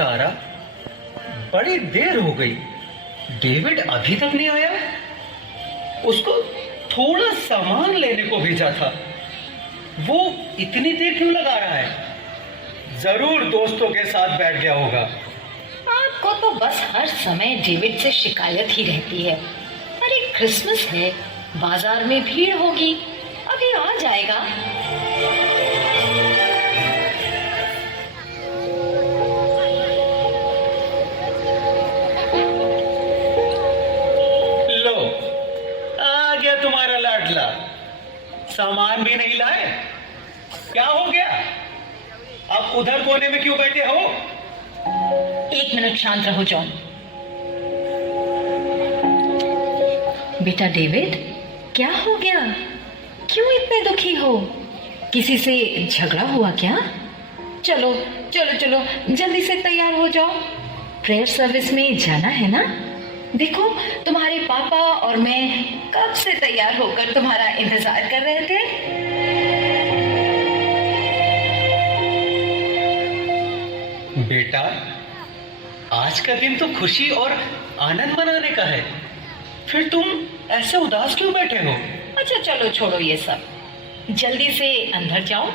सारा, बड़ी देर हो गई, डेविड अभी तक नहीं आया। उसको थोड़ा सामान लेने को भेजा था, वो इतनी देर क्यों लगा रहा है? जरूर दोस्तों के साथ बैठ गया होगा। आपको तो बस हर समय डेविड से शिकायत ही रहती है। अरे क्रिसमस है, बाजार में भीड़ होगी, अभी आ जाएगा। लो, आ गया तुम्हारा लाडला। सामान भी नहीं लाए, क्या हो गया? आप उधर कोने में क्यों बैठे हो? एक मिनट शांत रहो जॉन। बेटा डेविड, क्या हो गया? क्यों इतने दुखी हो? किसी से झगड़ा हुआ क्या? चलो चलो चलो, जल्दी से तैयार हो जाओ, प्रेयर सर्विस में जाना है ना। देखो, तुम्हारे पापा और मैं कब से तैयार होकर तुम्हारा इंतजार कर रहे थे। बेटा, आज का दिन तो खुशी और आनंद मनाने का है, फिर तुम ऐसे उदास क्यों बैठे हो? अच्छा चलो छोड़ो ये सब, जल्दी से अंदर जाओ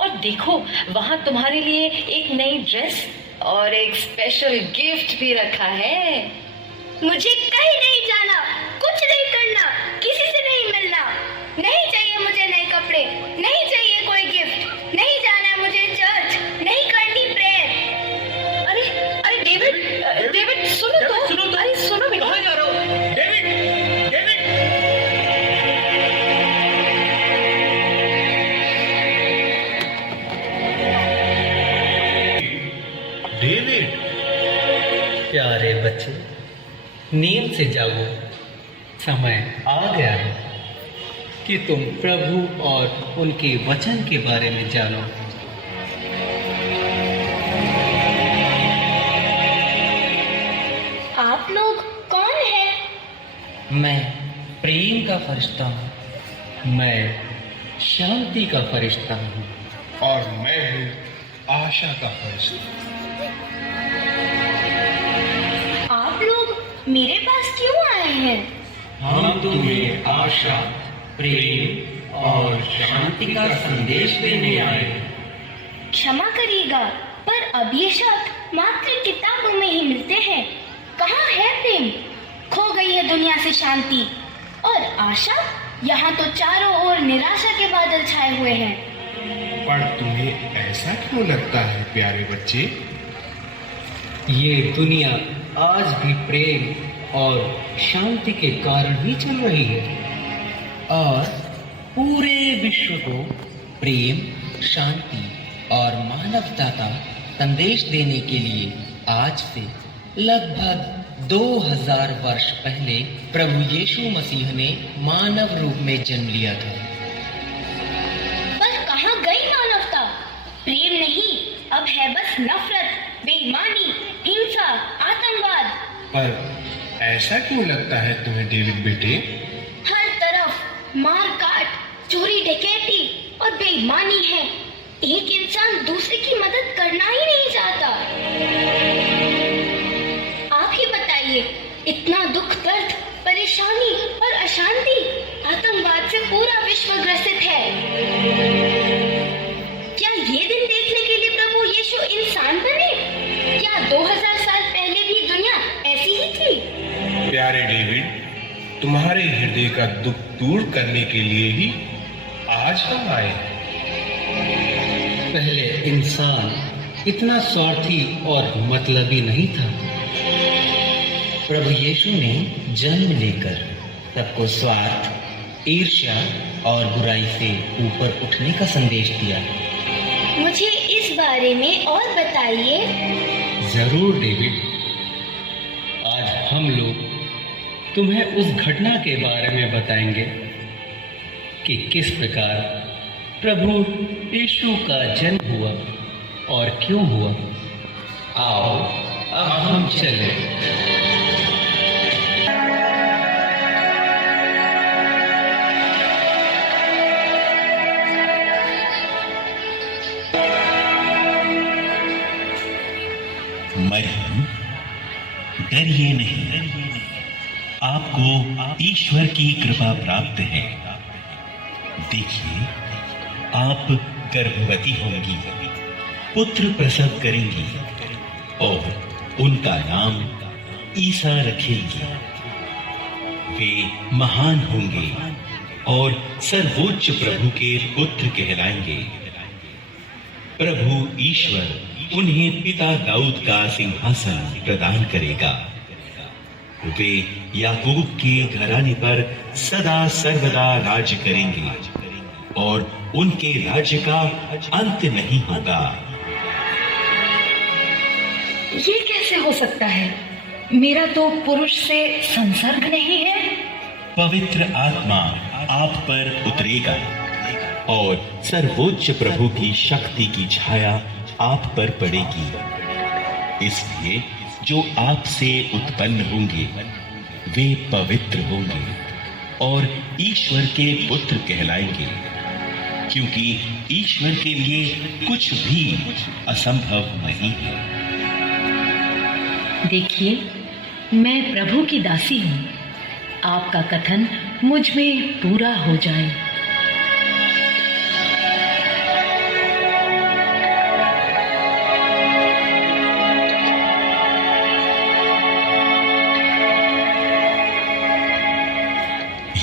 और देखो, वहां तुम्हारे लिए एक नई ड्रेस और एक स्पेशल गिफ्ट भी रखा है। मुझे कहीं नहीं जाना, कुछ नहीं करना, किसी से नहीं मिलना, नहीं चाहिए मुझे नए कपड़े, नहीं चाहिए कोई गिफ्ट, नहीं जाना है मुझे चर्च, नहीं करनी प्रेयर। अरे अरे डेविड, डेविड सुनो तो, अरे सुनो बेटा। कहाँ जा रहे हो? David, David! डेविड, प्यारे बच्चे, नींद से जागो, समय आ गया है कि तुम प्रभु और उनके वचन के बारे में जानो। आप लोग कौन हैं? मैं प्रेम का फरिश्ता हूँ, मैं शांति का फरिश्ता हूँ, और मैं हूँ आशा का फरिश्ता। आप लोग मेरे पास क्यों आए हैं? हम तुम्हें आशा, प्रेम और शांति का संदेश देने आए हैं। क्षमा करिएगा, पर अब ये शब्द मात्र किताबों में ही मिलते हैं। कहाँ है प्रेम? खो गई है दुनिया से शांति और आशा। यहाँ तो चारों ओर निराशा के बादल छाए हुए हैं। पर तुम्हें ऐसा क्यों लगता है प्यारे बच्चे? ये दुनिया आज भी प्रेम और शांति के कारण ही चल रही है, और पूरे विश्व को प्रेम, शांति और मानवता का संदेश देने के लिए आज से लगभग 2000 वर्ष पहले प्रभु यीशु मसीह ने मानव रूप में जन्म लिया था। पर कहाँ गई मानवता? प्रेम नहीं, अब है बस नफरत, बेईमानी, हिंसा, आतंकवाद। पर ऐसा क्यों लगता है तुम्हें डेविड बेटे? हर तरफ मार काट, चोरी डकैती और बेईमानी है। एक इंसान दूसरे की मदद करना ही नहीं चाहता। आप ही बताइए, इतना दुख, दर्द, परेशानी और अशांति, आतंकवाद से पूरा विश्व ग्रसित है। क्या ये दिन देखने के लिए प्रभु यीशु इंसान बने? क्या 2000 साल पहले भी दुनिया ऐसी ही थी? प्यारे डेविड, तुम्हारे हृदय का दुख दूर करने के लिए ही आज हम आए हैं। पहले इंसान इतना स्वार्थी और मतलबी नहीं था। प्रभु यीशु ने जन्म लेकर सबको स्वार्थ, ईर्ष्या और बुराई से ऊपर उठने का संदेश दिया। मुझे इस बारे में और बताइए। जरूर डेविड, आज हम लोग तुम्हें उस घटना के बारे में बताएंगे कि किस प्रकार प्रभु यीशु का जन्म हुआ और क्यों हुआ। आओ अब हम चलें। मरियम, डरिए नहीं, आपको ईश्वर की कृपा प्राप्त है। देखिए, आप गर्भवती होंगी, पुत्र प्रसव करेंगी और उनका नाम ईसा रखेंगी। वे महान होंगे और सर्वोच्च प्रभु के पुत्र कहलाएंगे। प्रभु ईश्वर उन्हें पिता दाऊद का सिंहासन प्रदान करेगा। वे याकूब के घराने पर सदा सर्वदा राज्य करेंगे और उनके राज्य का अंत नहीं होगा। ये कैसे हो सकता है? मेरा तो पुरुष से संसर्ग नहीं है। पवित्र आत्मा आप पर उतरेगा और सर्वोच्च प्रभु की शक्ति की छाया आप पर पड़ेगी। इसलिए जो आपसे उत्पन्न होंगे वे पवित्र होंगे और ईश्वर के पुत्र कहलाएंगे, क्योंकि ईश्वर के लिए कुछ भी असंभव नहीं है। देखिए, मैं प्रभु की दासी हूँ, आपका कथन मुझ में पूरा हो जाए।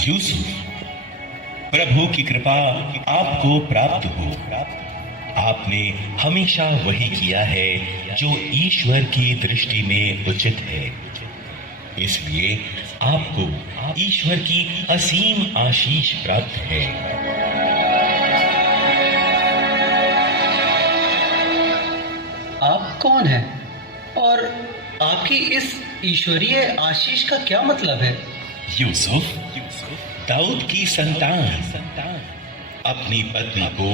यूसुफ, प्रभु की कृपा आपको प्राप्त हो। आपने हमेशा वही किया है जो ईश्वर की दृष्टि में उचित है, इसलिए आपको ईश्वर की असीम आशीष प्राप्त है। आप कौन हैं और आपकी इस ईश्वरीय आशीष का क्या मतलब है? यूसुफ, दाऊद की संतान, अपनी पत्नी को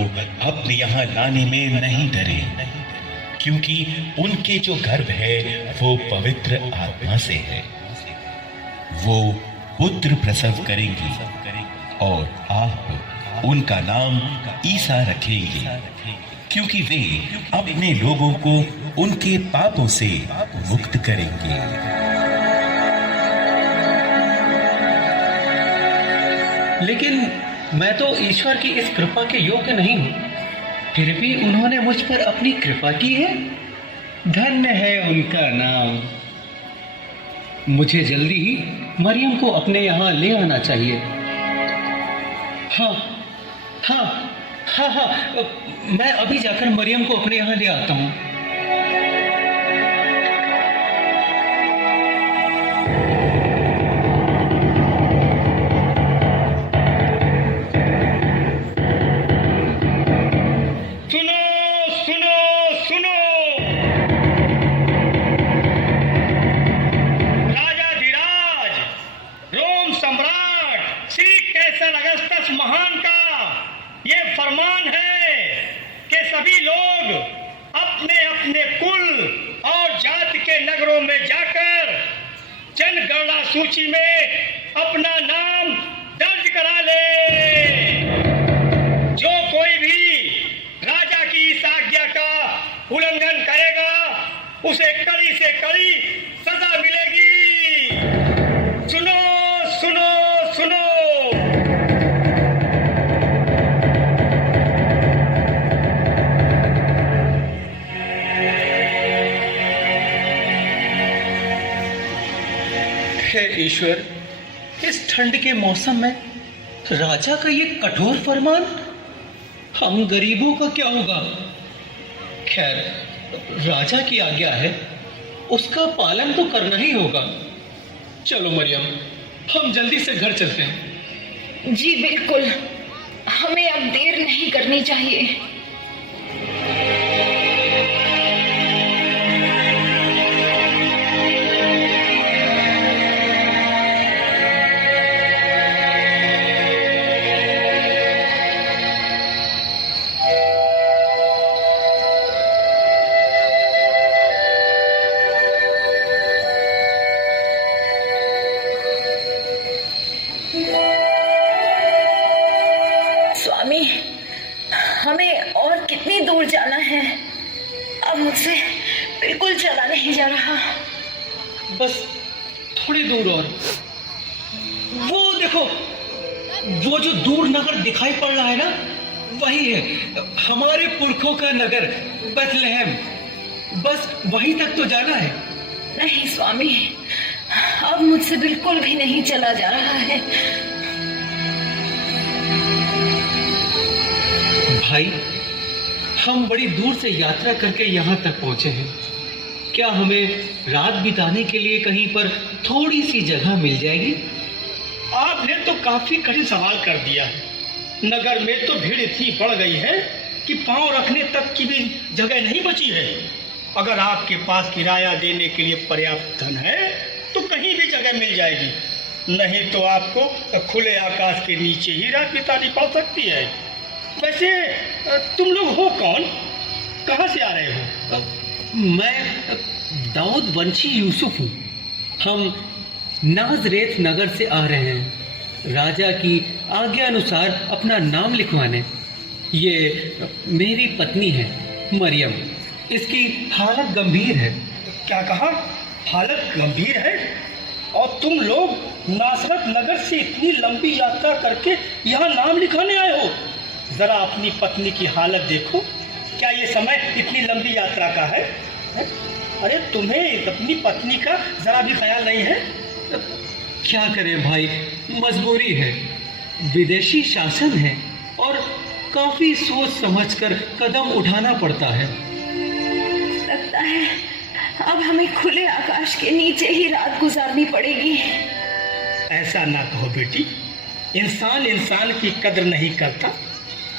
अपने यहाँ लाने में नहीं डरे, क्योंकि उनके जो गर्भ है वो पवित्र आत्मा से है। वो पुत्र प्रसव करेंगी और आप उनका नाम ईसा रखेंगे, क्योंकि वे अपने लोगों को उनके पापों से मुक्त करेंगे। लेकिन मैं तो ईश्वर की इस कृपा के योग्य नहीं हूँ, फिर भी उन्होंने मुझ पर अपनी कृपा की है। धन्य है उनका नाम। मुझे जल्दी ही मरियम को अपने यहाँ ले आना चाहिए। हाँ हाँ हाँ हाँ, मैं अभी जाकर मरियम को अपने यहाँ ले आता हूँ। महान का ये फरमान है कि सभी लोग अपने अपने कुल और जाति के नगरों में जाकर जनगणना सूची में अपना नाम दर्ज करा ले। जो कोई भी राजा की इस आज्ञा का उल्लंघन करेगा उसे कड़ी से कड़ी सजा मिलेगी। सुनो सुनो सुनो। हे ईश्वर, इस ठंड के मौसम में राजा का ये कठोर फरमान, हम गरीबों का क्या होगा? खैर, राजा की आज्ञा है, उसका पालन तो करना ही होगा। चलो मरियम, हम जल्दी से घर चलते हैं। जी बिल्कुल, हमें अब देर नहीं करनी चाहिए। स्वामी, हमें और कितनी दूर जाना है? अब मुझसे बिल्कुल चला नहीं जा रहा। बस थोड़ी दूर और। वो देखो, वो जो दूर नगर दिखाई पड़ रहा है ना, वही है हमारे पुरखों का नगर बेथलेहम। बस वहीं तक तो जाना है। नहीं स्वामी, अब मुझसे बिल्कुल भी नहीं चला जा रहा है। भाई, हम बड़ी दूर से यात्रा करके यहाँ तक पहुँचे हैं। क्या हमें रात बिताने के लिए कहीं पर थोड़ी सी जगह मिल जाएगी? आपने तो काफी कठिन सवाल कर दिया है। नगर में तो भीड़ इतनी बढ़ गई है कि पांव रखने तक की भी जगह नहीं बची है। अगर आपके पास किराया देने के लिए पर्याप्त धन है तो कहीं भी जगह मिल जाएगी, नहीं तो आपको खुले आकाश के नीचे ही रात बितानी पड़ सकती है। वैसे तुम लोग हो कौन, कहाँ से आ रहे हो? मैं दाऊद वंशी यूसुफ हूँ। हम नाजरेत नगर से आ रहे हैं, राजा की आज्ञा अनुसार अपना नाम लिखवाने। ये मेरी पत्नी है मरियम। इसकी हालत गंभीर है। क्या कहा? हालत गंभीर है? और तुम लोग नासरत नगर से इतनी लंबी यात्रा करके यहाँ नाम लिखाने आए हो? जरा अपनी पत्नी की हालत देखो। क्या ये समय इतनी लंबी यात्रा का है? अरे तुम्हें अपनी पत्नी का जरा भी ख्याल नहीं है? क्या करें भाई, मजबूरी है। विदेशी शासन है और काफी सोच समझकर कदम उठाना पड़ता है। लगता है अब हमें खुले आकाश के नीचे ही रात गुजारनी पड़ेगी। ऐसा ना कहो बेटी, इंसान इंसान की कदर नहीं करता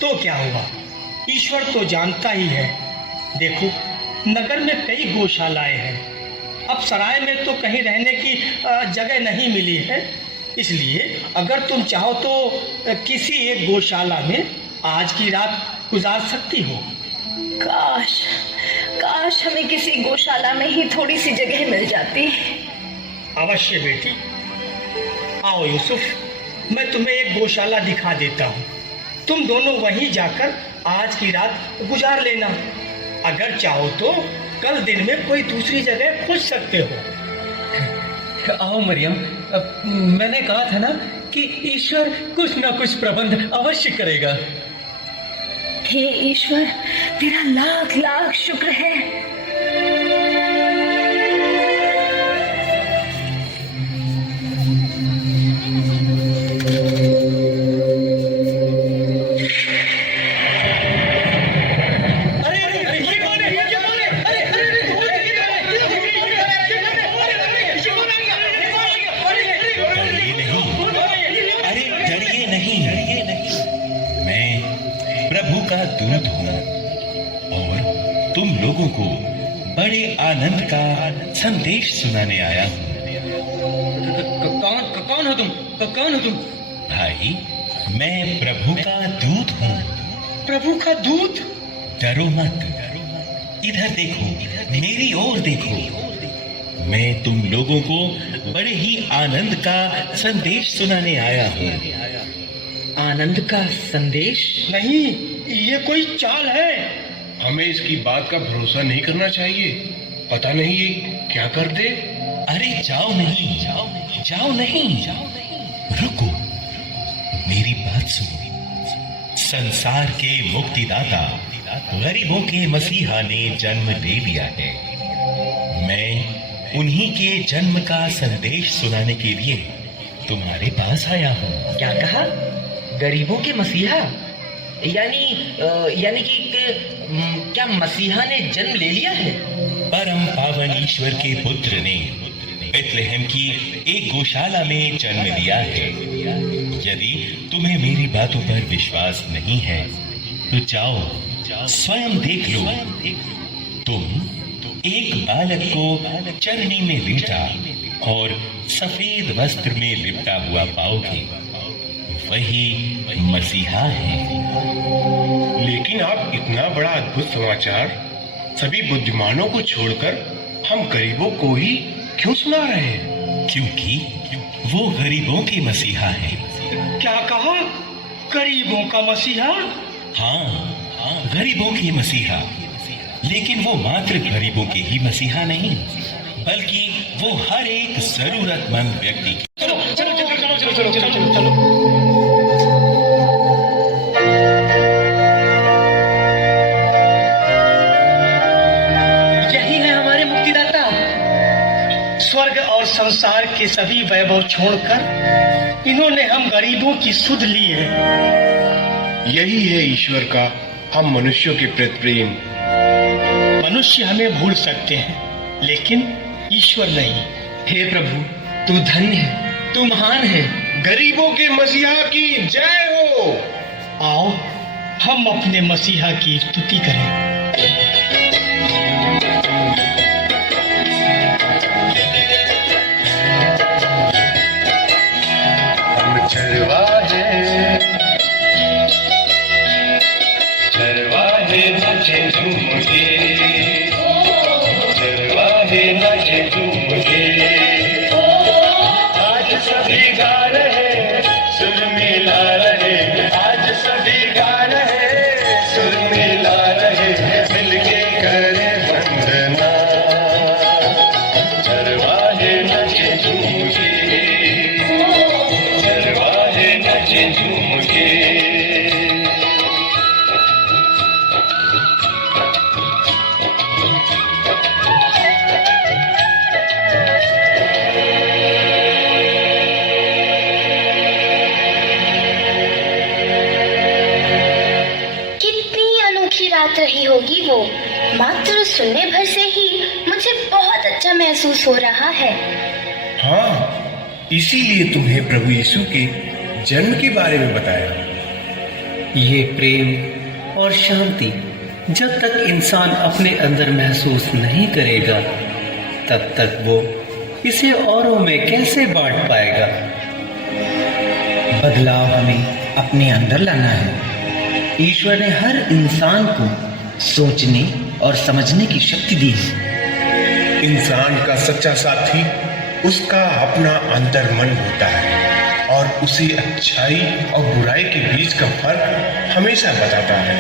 तो क्या हुआ, ईश्वर तो जानता ही है। देखो, नगर में कई गौशालाएं हैं। अब सराय में तो कहीं रहने की जगह नहीं मिली है, इसलिए अगर तुम चाहो तो किसी एक गौशाला में आज की रात गुजार सकती हो। काश काश हमें किसी गौशाला में ही थोड़ी सी जगह मिल जाती। अवश्य बेटी, आओ यूसुफ, मैं तुम्हें एक गौशाला दिखा देता हूँ। तुम दोनों वहीं जाकर आज की रात गुजार लेना। अगर चाहो तो कल दिन में कोई दूसरी जगह खोज सकते हो। आओ मरियम, मैंने कहा था ना कि ईश्वर कुछ ना कुछ प्रबंध अवश्य करेगा। हे ईश्वर, तेरा लाख लाख शुक्र है। का दूत हूँ और तुम लोगों को बड़े आनंद का संदेश सुनाने आया हूँ। कौन हो तुम? कौन हो तुम? भाई, मैं प्रभु का दूत हूँ। प्रभु का दूत? डरो मत, इधर देखो, मेरी ओर देखो। मैं तुम लोगों को बड़े ही आनंद का संदेश सुनाने आया हूँ। आनंद का संदेश? नहीं, ये कोई चाल है। हमें इसकी बात का भरोसा नहीं करना चाहिए, पता नहीं ये क्या कर दे। अरे जाओ नहीं, जाओ नहीं, रुको, मेरी बात सुनो। संसार के मुक्तिदाता, गरीबों के मसीहा ने जन्म ले लिया है। मैं उन्हीं के जन्म का संदेश सुनाने के लिए तुम्हारे पास आया हूँ। क्या कहा? गरीबों के मसीहा? यानी कि क्या मसीहा ने जन्म ले लिया है? परम पावन ईश्वर के पुत्र ने बेथलेहम की एक गौशाला में जन्म लिया है। यदि तुम्हें मेरी बातों पर विश्वास नहीं है तो जाओ स्वयं देख लो। तुम एक बालक को चरनी में लेटा और सफेद वस्त्र में लिपटा हुआ पाओगे, वही मसीहा है। लेकिन आप इतना बड़ा अद्भुत समाचार सभी बुद्धिमानों को छोड़कर हम गरीबों को ही क्यों सुना रहे हैं? क्योंकि वो गरीबों के मसीहा है। क्या कहा? गरीबों का मसीहा? हाँ, गरीबों के मसीहा। लेकिन वो मात्र गरीबों के ही मसीहा नहीं, बल्कि वो हर एक जरूरतमंद व्यक्ति की। चलो चलो चलो चलो चलो चलो चलो चलो चलो। यही है हमारे मुक्तिदाता। स्वर्ग और संसार के सभी वैभव छोड़कर इन्होंने हम गरीबों की सुध ली है। यही है ईश्वर का हम मनुष्यों के प्रति प्रेम। मनुष्य हमें भूल सकते हैं, लेकिन ईश्वर नहीं। हे प्रभु, तू धन्य है, तू महान है। गरीबों के मसीहा की जय हो। आओ हम अपने मसीहा की स्तुति करें। हम चरवाहे नाचे झूम के, चरवाहे नाचे झूम के। आज सभी गा रहे, सुर मिला रहे, आज सभी गा रहे, सुर मिला रहे, मिलके करे वंदना। चरवाहे नाचे झूम के, चरवाहे नाचे झूम के। रात रही होगी वो। मात्र सुनने भर से ही मुझे बहुत अच्छा महसूस हो रहा है। हाँ, इसीलिए तुम्हें प्रभु यीशु के जन्म के बारे में बताया। ये प्रेम और शांति जब तक इंसान अपने अंदर महसूस नहीं करेगा, तब तक वो इसे औरों में कैसे बांट पाएगा। बदलाव हमें अपने अंदर लाना है। ईश्वर ने हर इंसान को सोचने और समझने की शक्ति दी है। इंसान का सच्चा साथी उसका अपना अंतर मन होता है और उसे अच्छाई और बुराई के बीच का फर्क हमेशा बताता है।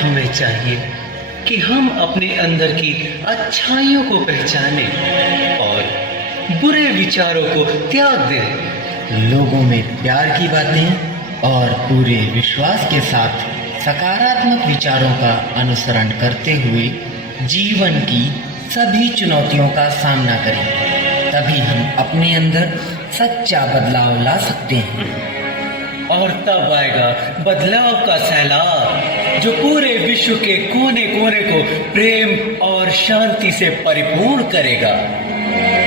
हमें चाहिए कि हम अपने अंदर की अच्छाइयों को पहचानें और बुरे विचारों को त्याग दें। लोगों में प्यार की बातें और पूरे विश्वास के साथ सकारात्मक विचारों का अनुसरण करते हुए जीवन की सभी चुनौतियों का सामना करें। तभी हम अपने अंदर सच्चा बदलाव ला सकते हैं। और तब आएगा बदलाव का सैलाब जो पूरे विश्व के कोने कोने को प्रेम और शांति से परिपूर्ण करेगा।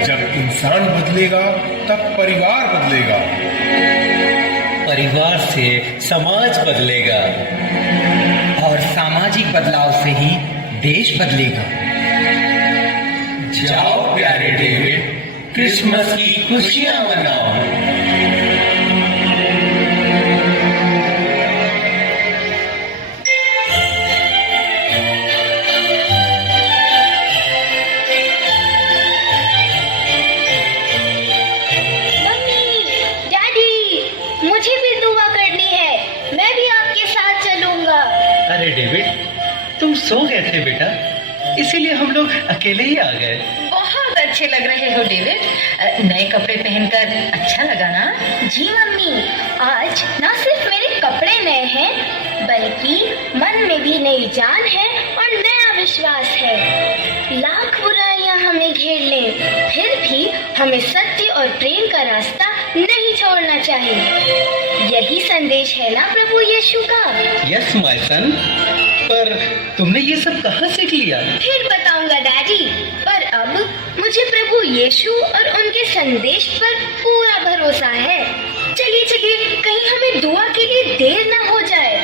जब इंसान बदलेगा तब परिवार बदलेगा, परिवार से समाज बदलेगा और सामाजिक बदलाव से ही देश बदलेगा। जाओ प्यारे डेविड, क्रिसमस की खुशियां मनाओ। अरे डेविड, तुम सो गए थे बेटा, इसीलिए हम लोग अकेले ही आ गए। बहुत अच्छे लग रहे हो डेविड। नए कपड़े पहनकर अच्छा लगा ना? जी मम्मी, आज ना सिर्फ मेरे कपड़े नए हैं, बल्कि मन में भी नई जान है और नया विश्वास है। लाख बुराइयां हमें घेर लें, फिर भी हमें सत्य और प्रेम का रास्ता नहीं छोड़ना चाहिए। यही संदेश है ना प्रभु यीशु का? Yes my son. पर तुमने ये सब कहाँ सीख लिया? फिर बताऊंगा डैडी। पर अब मुझे प्रभु यीशु और उनके संदेश पर पूरा भरोसा है। चलिए चलिए, कहीं हमें दुआ के लिए देर ना हो जाए।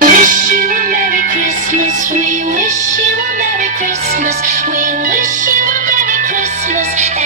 Wish you a Merry Christmas. We wish you a Merry Christmas. We wish you a Merry Christmas.